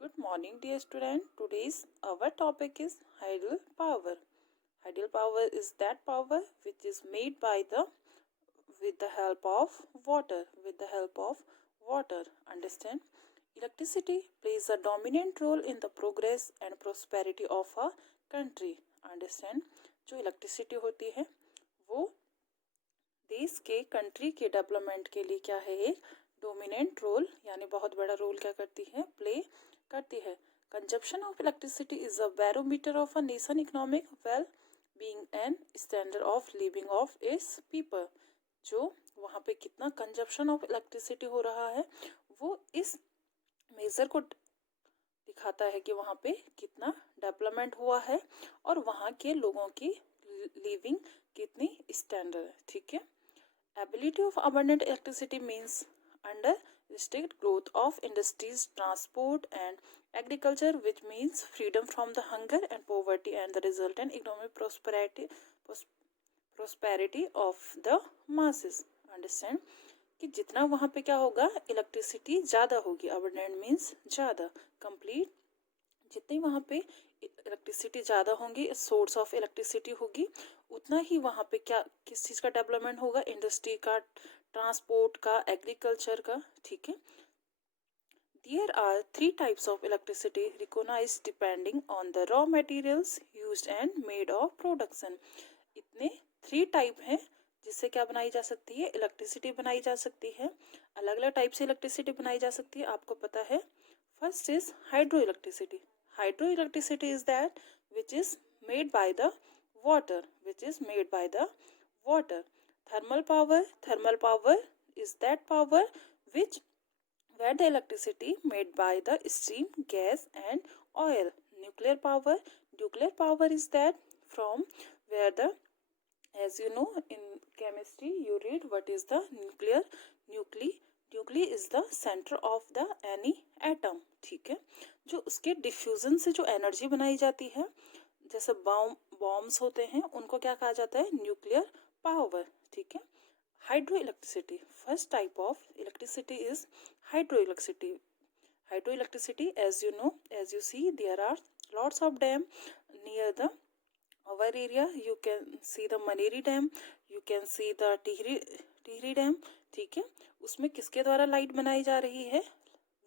Good morning, dear student. Today's our topic is hydel power. Hydel power is that power which is made by the with the help of water. With the help of water. Understand? Electricity plays a dominant role in the progress and prosperity of a country. Understand? जो electricity होती है वो देश के country के development के लिए क्या है, एक डोमिनेंट रोल यानी बहुत बड़ा रोल क्या करती है, प्ले करती है. Consumption of electricity is a barometer of a nation economic well being and standard of living of its people. जो वहाँ पे कितना कंजप्शन ऑफ इलेक्ट्रिसिटी हो रहा है वो इस मेजर को दिखाता है कि वहाँ पे कितना डेवलपमेंट हुआ है और वहाँ के लोगों की लिविंग कितनी स्टैंडर्ड है. ठीक है. Ability of abundant electricity means under restricted growth of industries, transport and agriculture, which means freedom from the hunger and poverty and the resultant economic prosperity of the masses. Understand? कि जितना वहाँ पे क्या होगा, electricity ज़्यादा होगी. Abundant means ज़्यादा, complete. जितनी वहाँ पे इलेक्ट्रिसिटी ज़्यादा होंगी, सोर्स ऑफ इलेक्ट्रिसिटी होगी, उतना ही वहाँ पे क्या किस चीज़ का डेवलपमेंट होगा, इंडस्ट्री का, ट्रांसपोर्ट का, एग्रीकल्चर का. ठीक है. There are three types of electricity recognized depending on the raw materials used and made of production. इतने 3 टाइप हैं जिससे क्या बनाई जा सकती है, इलेक्ट्रिसिटी बनाई जा सकती है. अलग अलग टाइप से इलेक्ट्रिसिटी बनाई जा सकती है, आपको पता है. First is hydro electricity. Hydro electricity is that which is made by the water, which is made by the water. Thermal power is that power which where the electricity made by the steam, gas and oil. Nuclear power is that from where the, as you know in chemistry you read what is the nuclei is the center of the any atom. ठीक है. जो उसके diffusion से जो energy बनाई जाती है, जैसे बॉम्ब्स होते हैं, उनको क्या कहा जाता है, न्यूक्लियर पावर. ठीक है. Hydro electricity, first type of electricity is hydro electricity. Hydro electricity, as you know, as you see, there are lots of dam near the our area. You can see the Maneri Dam, you can see the Tehri dam. ठीक है. उसमें किसके द्वारा light बनाई जा रही है,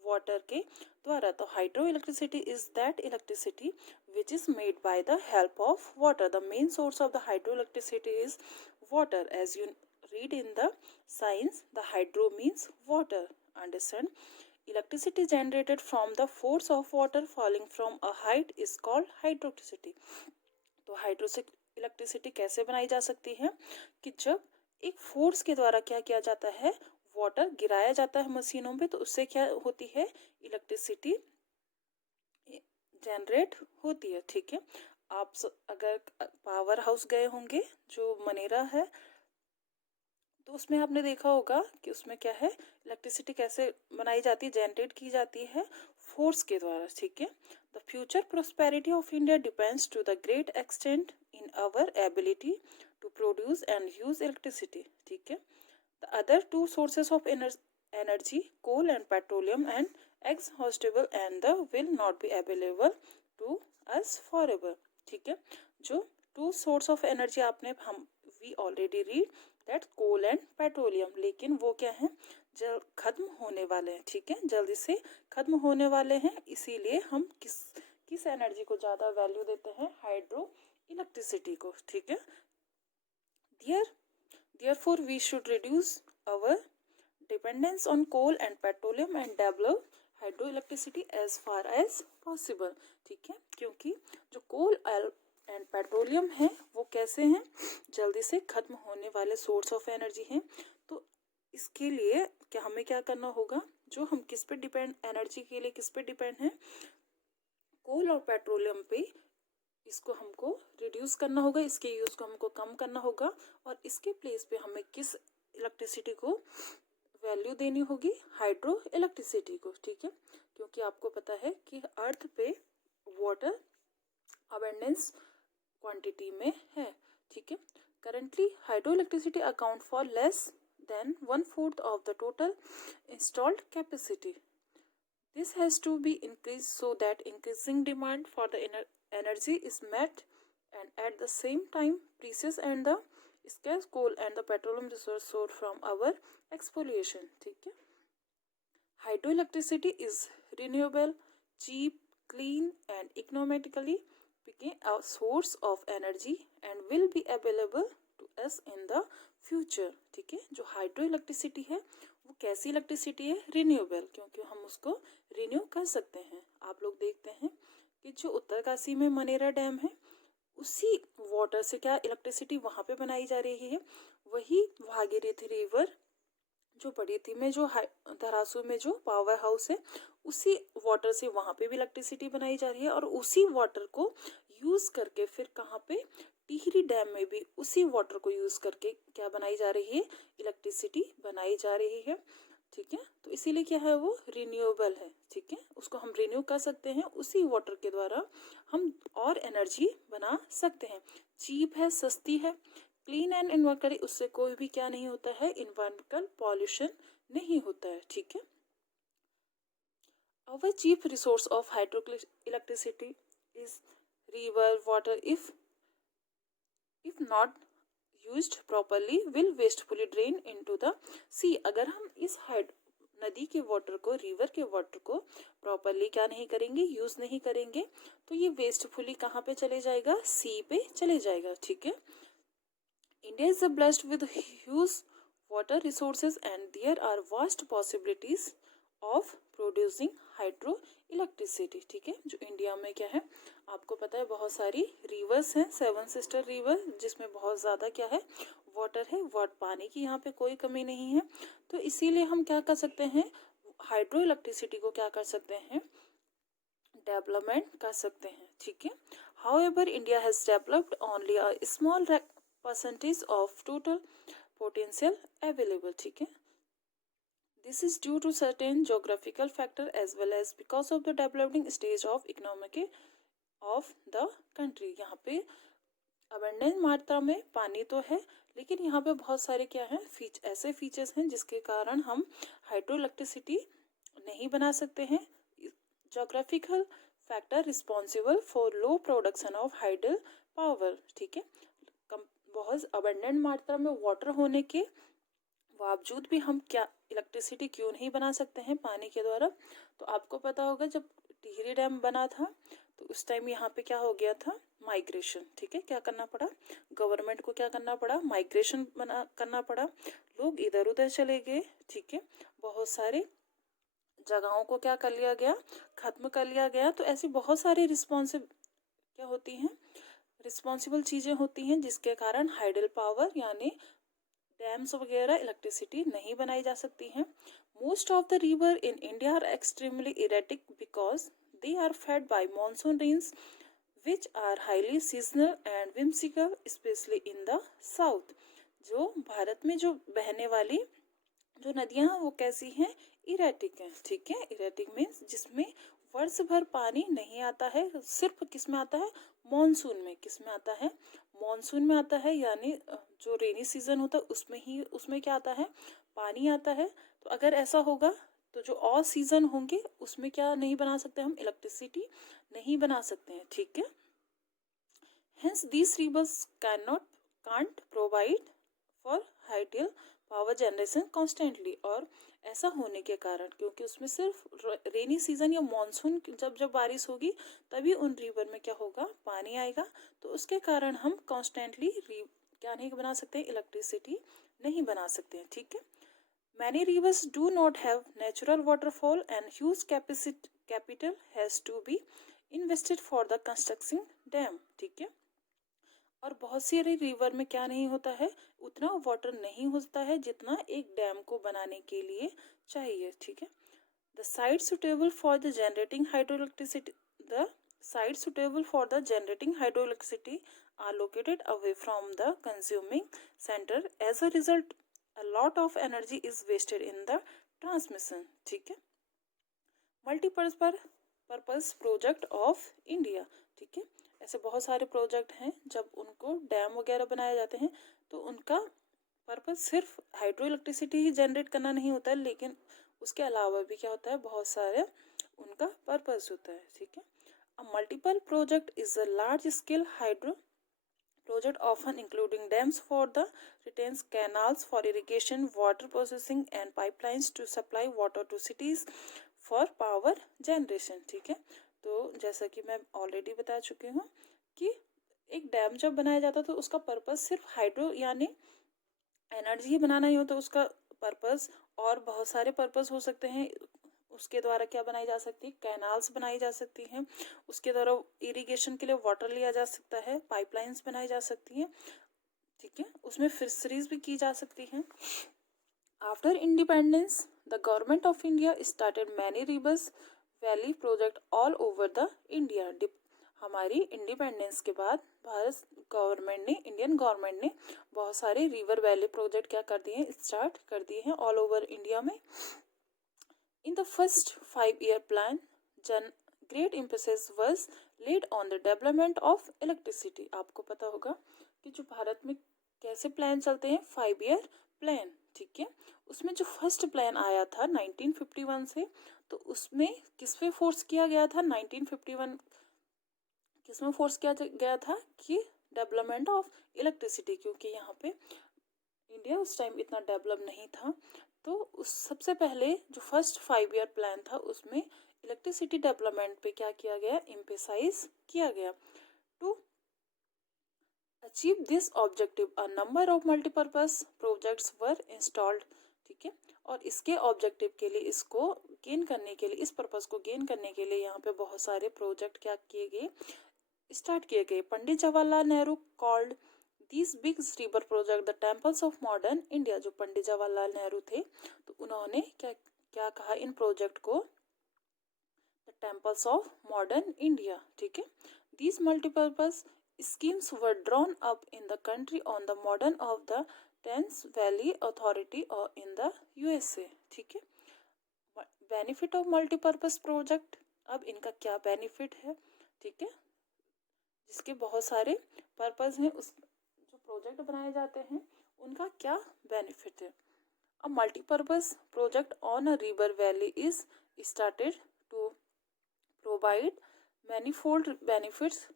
water के द्वारा. तो hydro electricity is that electricity which is made by the help of water. The main source of the hydro electricity is water. As you read in the science, the hydro means water. Understand? Electricity generated from the force of water falling from a height is called hydroelectricity. तो hydro electricity कैसे बनाई जा सकती है कि जब एक force के द्वारा क्या किया जाता है, वाटर गिराया जाता है मशीनों पे, तो उससे क्या होती है, इलेक्ट्रिसिटी जनरेट होती है. ठीक है. आप अगर पावर हाउस गए होंगे जो मनेरा है, तो उसमें आपने देखा होगा कि उसमें क्या है, इलेक्ट्रिसिटी कैसे बनाई जाती है, जनरेट की जाती है फोर्स के द्वारा. ठीक है. The future prosperity of India depends to the great extent in our ability to produce and use electricity. ठीक है. The other two sources of energy, coal and petroleum and exhaustible and the will not be available to us forever. ठीक है. जो to source of energy आपने हम we already read that coal and petroleum, लेकिन वो क्या है, जल्द खत्म होने वाले हैं. ठीक है. जल्दी से खत्म होने वाले हैं, इसीलिए हम किस एनर्जी को ज़्यादा वैल्यू देते हैं, हाइड्रो इलेक्ट्रिसिटी को. ठीक है. Therefore we should reduce our dependence on coal and petroleum and develop hydro electricity as far as possible. ठीक है. क्योंकि जो कोल एंड पेट्रोलियम है वो कैसे हैं, जल्दी से खत्म होने वाले सोर्स ऑफ एनर्जी हैं. तो इसके लिए क्या हमें क्या करना होगा, जो हम किस पे डिपेंड, एनर्जी के लिए किस पे डिपेंड है, कोल और पेट्रोलियम पे, इसको हमको रिड्यूस करना होगा, इसके यूज़ को हमको कम करना होगा, और इसके प्लेस पे हमें किस इलेक्ट्रिसिटी को वैल्यू देनी होगी, हाइड्रो इलेक्ट्रिसिटी को. ठीक है. क्योंकि आपको पता है कि अर्थ पे वाटर अबेंडेंस क्वांटिटी में है. ठीक है. Currently hydro electricity account for less than 1/4 of the total installed capacity. This has to be increased so that increasing demand for the energy is met, and at the same time precious and the scarce coal and the petroleum resource sourced from our expoliation. ठीक है. Hydroelectricity is renewable, cheap, clean and economically became a source of energy and will be available to us in the future. ठीक है. जो hydro electricity है वो कैसी electricity है? Renewable, क्योंकि हम उसको रिन्यू कर सकते हैं. आप लोग देखते हैं कि जो उत्तरकाशी में मनेरा डैम है उसी वाटर से क्या इलेक्ट्रिसिटी वहाँ पे बनाई जा रही है. वही भागीरथी रिवर जो बड़ीथी में जो धरासू में जो पावर हाउस है उसी वाटर से वहाँ पे भी इलेक्ट्रिसिटी बनाई जा रही है. और उसी वाटर को यूज़ करके फिर कहाँ पे टिहरी डैम में भी उसी वाटर को यूज़ करके क्या बनाई जा रही है? इलेक्ट्रिसिटी बनाई जा रही है. ठीक है. तो इसीलिए क्या है? वो रिन्यूएबल है. ठीक है. उसको हम रिन्यू कर सकते हैं, उसी वाटर के द्वारा हम और एनर्जी बना सकते हैं. चीप है, सस्ती है, क्लीन एंड इन्वायरमेंटली उससे कोई भी क्या नहीं होता है? इन्वायरमेंटल पॉल्यूशन नहीं होता है. ठीक है. Our chief resource of hydroelectricity is river water. If not used properly will wastefully drain into the sea. अगर हम इस नदी के वाटर को, रिवर के वाटर को प्रॉपरली क्या नहीं करेंगे? यूज़ नहीं करेंगे तो ये वेस्टफुली कहाँ पे चले जाएगा? सी पे चले जाएगा. ठीक है. India is blessed with huge water resources and there are vast possibilities of producing hydro electricity. ठीक है. जो इंडिया में क्या है आपको पता है बहुत सारी रिवर्स हैं, 7 सिस्टर रिवर, जिसमें बहुत ज़्यादा क्या है? वाटर है. पानी की यहाँ पे कोई कमी नहीं है. तो इसीलिए हम क्या कर सकते हैं? हाइड्रो इलेक्ट्रिसिटी को क्या कर सकते हैं? डेवलपमेंट कर सकते हैं. ठीक है. However, India has developed only a small percentage of total potential available. ठीक है. This is due to certain geographical factor as well as because of the developing stage of economic of the country. यहाँ पे abundant मात्रा में पानी तो है लेकिन यहाँ पे बहुत सारे क्या हैं? ऐसे फीचर्स हैं जिसके कारण हम हाइड्रो इलेक्ट्रिसिटी नहीं बना सकते हैं. Geographical factor responsible for low production of hydel power. ठीक है. बहुत अबंडेंट मात्रा में वाटर होने के बावजूद भी हम क्या इलेक्ट्रिसिटी क्यों नहीं बना सकते हैं पानी के द्वारा? तो आपको पता होगा जब टिहरी डैम बना था तो उस टाइम यहाँ पे क्या हो गया था? माइग्रेशन. ठीक है. क्या करना पड़ा? गवर्नमेंट को क्या करना पड़ा? माइग्रेशन करना पड़ा. लोग इधर उधर चले गए. ठीक है. बहुत सारे जगहों को क्या कर लिया गया? खत्म कर लिया गया. तो ऐसी बहुत सारी क्या होती हैं? रिस्पॉन्सिबल चीज़ें होती हैं जिसके कारण हाइडल पावर यानी डैम्स वगैरह इलेक्ट्रिसिटी नहीं बनाई जा सकती हैं. Most of the river in India are extremely erratic because they are fed by monsoon rains which are highly seasonal and whimsical specially in the south. जो भारत में जो बहने वाली जो नदियाँ हैं वो कैसी हैं? इरेटिक हैं. ठीक है. इरेटिक मीन्स जिसमें वर्ष भर पानी नहीं आता है, सिर्फ किस में आता है? मॉनसून में. किस में आता है? मॉनसून में आता है. यानी जो रेनी सीजन होता है उसमें क्या आता है? पानी आता है. तो अगर ऐसा होगा तो जो और सीजन होंगे उसमें क्या नहीं बना सकते हम? इलेक्ट्रिसिटी नहीं बना सकते हैं. ठीक है. Hence these rivers can't provide for hydel power generation constantly. और ऐसा होने के कारण क्योंकि उसमें सिर्फ रेनी सीजन या मॉनसून जब बारिश होगी तभी उन रिवर में क्या होगा? पानी आएगा. तो उसके कारण हम कॉन्स्टेंटली क्या नहीं बना सकते? इलेक्ट्रिसिटी नहीं बना सकते हैं. ठीक है. Many rivers do not have natural waterfall and huge capital has to be invested for the construction dam. ठीक है. और बहुत सारे रिवर में क्या नहीं होता है? उतना वाटर नहीं होता है जितना एक डैम को बनाने के लिए चाहिए. ठीक है. The site suitable for the generating hydroelectricity are located away from the consuming centre. As a result a lot of energy is wasted in the transmission. ठीक है. Multipurpose project of India. ठीक है. ऐसे बहुत सारे प्रोजेक्ट हैं जब उनको डैम वगैरह बनाए जाते हैं तो उनका पर्पस सिर्फ हाइड्रो इलेक्ट्रिसिटी ही जनरेट करना नहीं होता है लेकिन उसके अलावा भी क्या होता है? बहुत सारे का पर्पस होता है, ठीक है। A multiple project is a large scale hydro project often including dams for the retains, canals for irrigation, water processing and pipelines to supply water to cities for power generation, ठीक है। तो जैसा कि मैं ऑलरेडी बता चुकी हूँ कि एक डैम जब बनाया जाता है तो उसका पर्पस सिर्फ हाइड्रो यानी एनर्जी ही बनाना ही हो, तो उसका पर्पस और बहुत सारे पर्पस हो सकते हैं। उसके द्वारा क्या बनाई जा सकती है, कैनाल्स बनाई जा सकती हैं, उसके द्वारा इरिगेशन के लिए वाटर लिया जा सकता है, पाइपलाइंस बनाई जा सकती हैं, ठीक है। उसमें फिशरीज भी की जा सकती हैं। After independence the government of India started many reverse valley project all over the India. हमारी इंडिपेंडेंस के बाद भारत गवर्नमेंट ने, इंडियन गवर्नमेंट ने बहुत सारे रिवर वैली प्रोजेक्ट क्या कर दिए हैं, स्टार्ट कर दिए हैं ऑल ओवर इंडिया में। In the first 5-year plan, great emphasis was laid on the development of electricity. आपको पता होगा कि जो भारत में कैसे प्लान चलते हैं, 5-year प्लान, ठीक है। उसमें जो फर्स्ट प्लान आया था 1951 से, तो उसमें किस पे फोर्स किया गया था, 1951 किस में फोर्स किया गया था कि डेवलपमेंट ऑफ इलेक्ट्रिसिटी, क्योंकि यहाँ पे इंडिया उस टाइम इतना डेवलप नहीं था। तो उस सबसे पहले जो फर्स्ट 5-year प्लान था उसमें इलेक्ट्रिसिटी डेवलपमेंट पे क्या किया गया, एम्फेसाइज किया गया। To achieve this objective a number of multipurpose projects were installed, ठीक है। और इसके ऑब्जेक्टिव के लिए, इसको गेन करने के लिए, इस पर्पज को गेन करने के लिए यहाँ पे बहुत सारे प्रोजेक्ट क्या किए गए, स्टार्ट किए गए। Pandit Jawaharlal Nehru called These big river project the temples of modern India। जो पंडित जवाहरलाल नेहरू थे तो उन्होंने क्या कहा इन प्रोजेक्ट को, the temples of modern India, ठीक है। These multipurpose schemes were drawn up in the country on the model of the Thames Valley Authority or in the USA, ठीक है। बेनिफिट ऑफ मल्टीपर्पज प्रोजेक्ट, अब इनका क्या benefit है, ठीक है, जिसके बहुत सारे पर्पज हैं, उस प्रोजेक्ट बनाए जाते हैं उनका क्या बेनिफिट है। A multipurpose project on a river valley is started to provide manifold benefits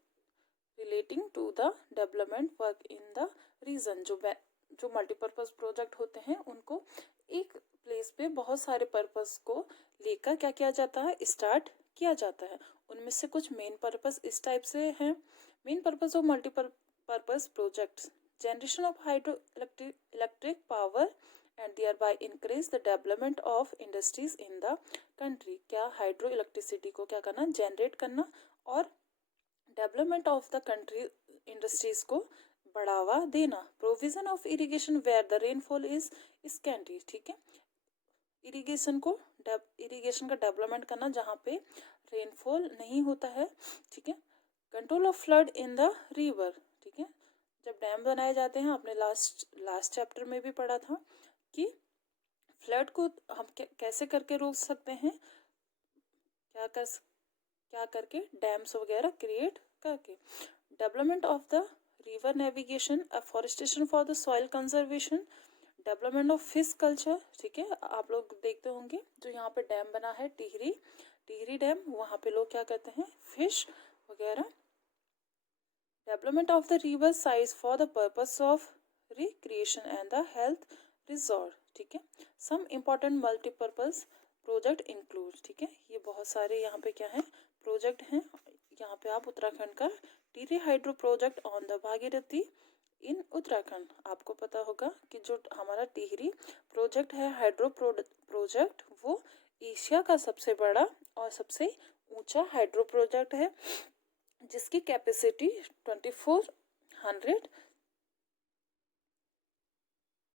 relating to the development work in the region. जो मल्टीपर्पज प्रोजेक्ट होते हैं उनको एक प्लेस पे बहुत सारे पर्पस को लेकर क्या किया जाता है, स्टार्ट किया जाता है। उनमें से कुछ मेन पर्पस इस टाइप से हैं। Main purpose of multipurpose projects, generation of hydroelectric power and thereby increase the development of industries in the country। क्या हाइड्रो इलेक्ट्रिसिटी को क्या करना, जनरेट करना और development of the country industries को बढ़ावा देना। Provision of irrigation where the rainfall is scanty, ठीक है। इरिगेशन का डेवलपमेंट करना जहाँ पे रेनफॉल नहीं होता है, ठीक है। Control of flood in the river, ठीक है। जब डैम बनाए जाते हैं, आपने लास्ट चैप्टर में भी पढ़ा था कि फ्लड को हम कैसे करके रोक सकते हैं, क्या करके, डैम्स वगैरह क्रिएट करके। Development of the river navigation, afforestation for the soil conservation, development of fish culture, ठीक है। आप लोग देखते होंगे जो यहाँ पे डैम बना है टिहरी डैम, वहाँ पे लोग क्या करते हैं, फिश वगैरह। Development of the river sides for the purpose of recreation and the health resort, ठीक है। Some important multipurpose project include, ठीक है। ये बहुत सारे यहाँ पे क्या है, प्रोजेक्ट हैं। यहाँ पे आप उत्तराखंड का Tehri hydro project on the Bhagirathi in Uttarakhand, आपको पता होगा कि जो हमारा टिहरी प्रोजेक्ट है, हाइड्रो प्रोजेक्ट, वो एशिया का सबसे बड़ा और सबसे ऊंचा हाइड्रो प्रोजेक्ट है, जिसकी कैपेसिटी 2400